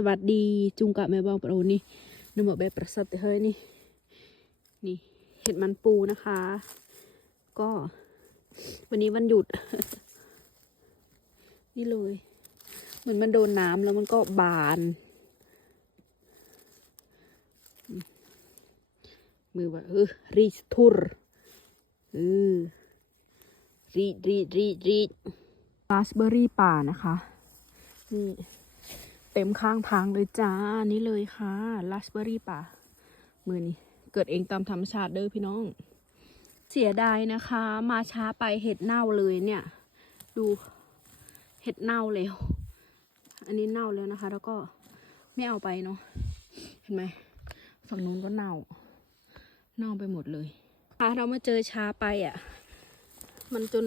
สวัสดีจุงกะแม่บองโปรนี่นำมแบบประสบแต่เฮ้ยนี่ นี่เห็ดมันปูนะคะ ก็ วันนี้วันหยุด นี่เลยเหมือนมันโดนน้ำแล้วมันก็บาน มือว่าเออรีสทุรเออรีดรีดรีดรีดราสเบอร์รี่ป่านะคะ นี่ ต็มข้างทางเลยจ้า นี่เลยค่ะราสเบอรี่ป่ามือนี้เกิดเองตามธรรมชาติเด้อพี่น้อง เสียดายนะคะ มาช้าไปเห็ดเน่าเลยเนี่ย ดูเห็ดเน่าแล้ว อันนี้เน่าแล้วนะคะ แล้วก็ไม่เอาไปเนาะเห็นไหมฝั่งนู้นก็เน่า เน่าไปหมดเลยค่ะเรามาเจอช้าไปอะ มันจน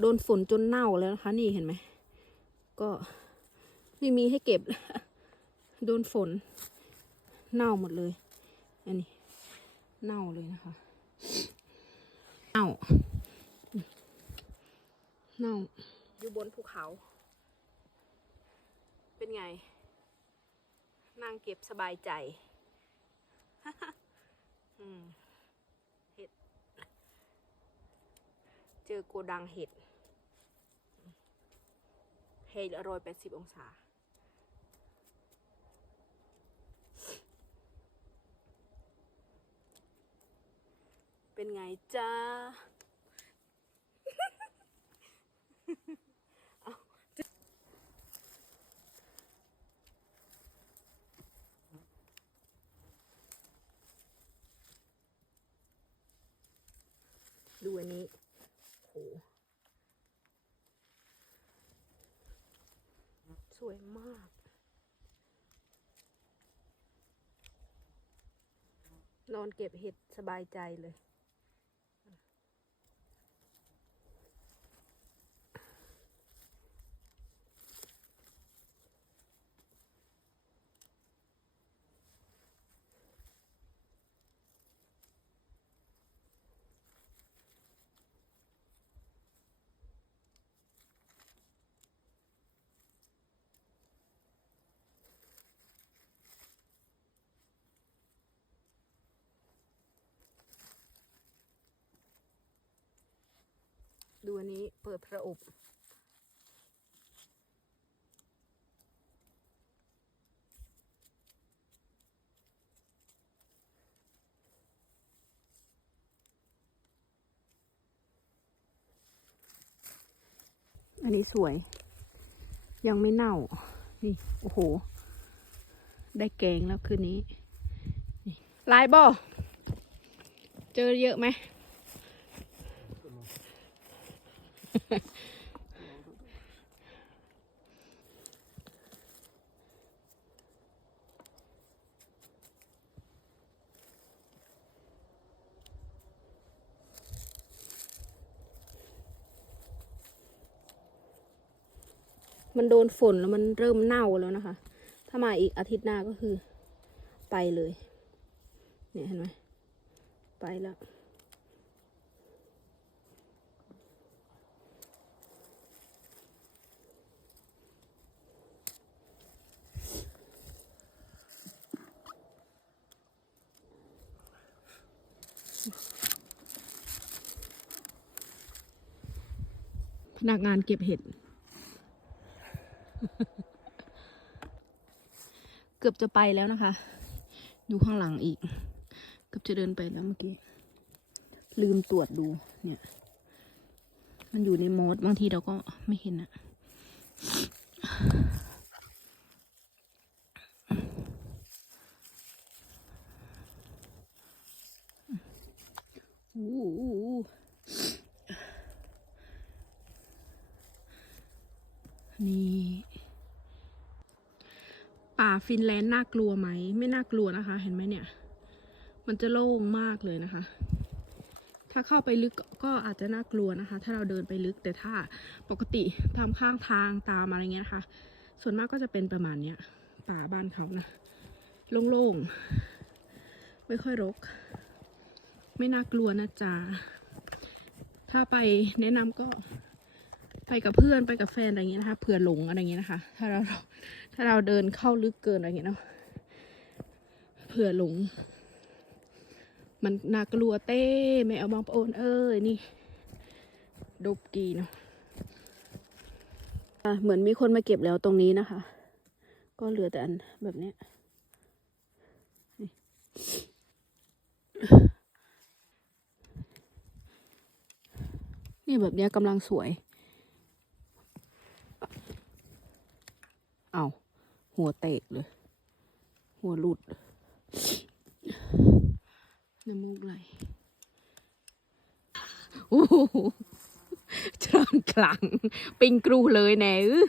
โดนฝนจนเน่าแล้วนะคะ นี่เห็นไหมก็ ไม่มีให้เก็บ โดนฝน เน่าหมดเลย อันนี้ เน่าเลยนะคะ เน่า เน่า อยู่บนภูเขา เป็นไงนั่งเก็บสบายใจเห็ด เจอโกดังเห็ดเฮลอร่อยแปดสิบองศา เป็นไงจ้าเอาดูอันนี้ โห สวยมาก นอนเก็บเห็ดสบายใจเลย ดูอันนี้เปิดพระอบอันนี้สวย ยังไม่เน่า นี่ โอ้โห ได้แกงแล้วคืนนี้นี่ลายบ่เจอเยอะไหม มันโดนฝนแล้วมันเริ่มเน่าแล้วนะคะ ถ้ามาอีกอาทิตย์หน้าก็คือ ไปเลย เนี่ยเห็นไหม ไปแล้ว พนักงานเก็บเห็ด เกือบจะไปแล้วนะคะอยู่ข้างหลังอีก เกือบจะเดินไปแล้วเมื่อกี้ ลืมตรวจดูเนี่ย มันอยู่ในโหมดบางทีเราก็ไม่เห็นอะอู้อู้อู้ นี่ป่าฟินแลนด์น่ากลัวไหม ไม่น่ากลัวนะคะ เห็นไหมเนี่ย มันจะโล่งมากเลยนะคะ ถ้าเข้าไปลึกก็อาจจะน่ากลัวนะคะ ถ้าเราเดินไปลึกแต่ถ้าปกติตามข้างทางตามอะไรเงี้ยนะคะ ส่วนมากก็จะเป็นประมาณเนี้ยป่าบ้านเขานะโล่งๆ ไม่ค่อยรก ไม่น่ากลัวนะจ๊ะถ้าไปแนะนำก็ ไปกับเพื่อนไปกับแฟนอะไรเงี้ยนะคะเผื่อหลงอะไรเงี้ยนะคะ ถ้าเราถ้าเราเดินเข้าลึกเกินอะไรเงี้ยเนาะเผื่อหลง มันน่ากลัวเต้ไม่เอาบางปโอนเอ้ยนี่ดบกีเนาะเหมือนมีคนมาเก็บแล้วตรงนี้นะคะ ก็เหลือแต่อันแบบนี้นี่แบบนี้กำลังสวย เอาหัวเตะเลย หัวหลุดน้ำมูกไหลโอ้โหจรอนกลัง ปิงกรูเลยแน่อื้อ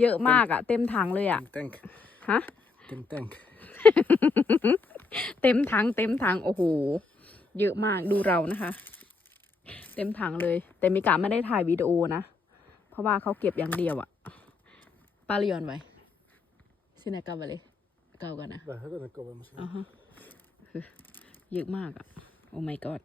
เยอะมากอะเต็มถังเลยอะ Tänk, ฮะ tänk, tänk. เต็มถังเต็มถังโอ้โห เยอะมากดูเรานะคะ เต็มถังเลย แต่มิกาไม่ได้ถ่ายวิดีโอนะ เพราะว่าเขาเก็บอย่างเดียวอะ ปาลยอนไว้สินากาบเลยเก่ากันนะ Vähän tänne kovemmas. อ่าฮะเยอะมากอะโอ้ my god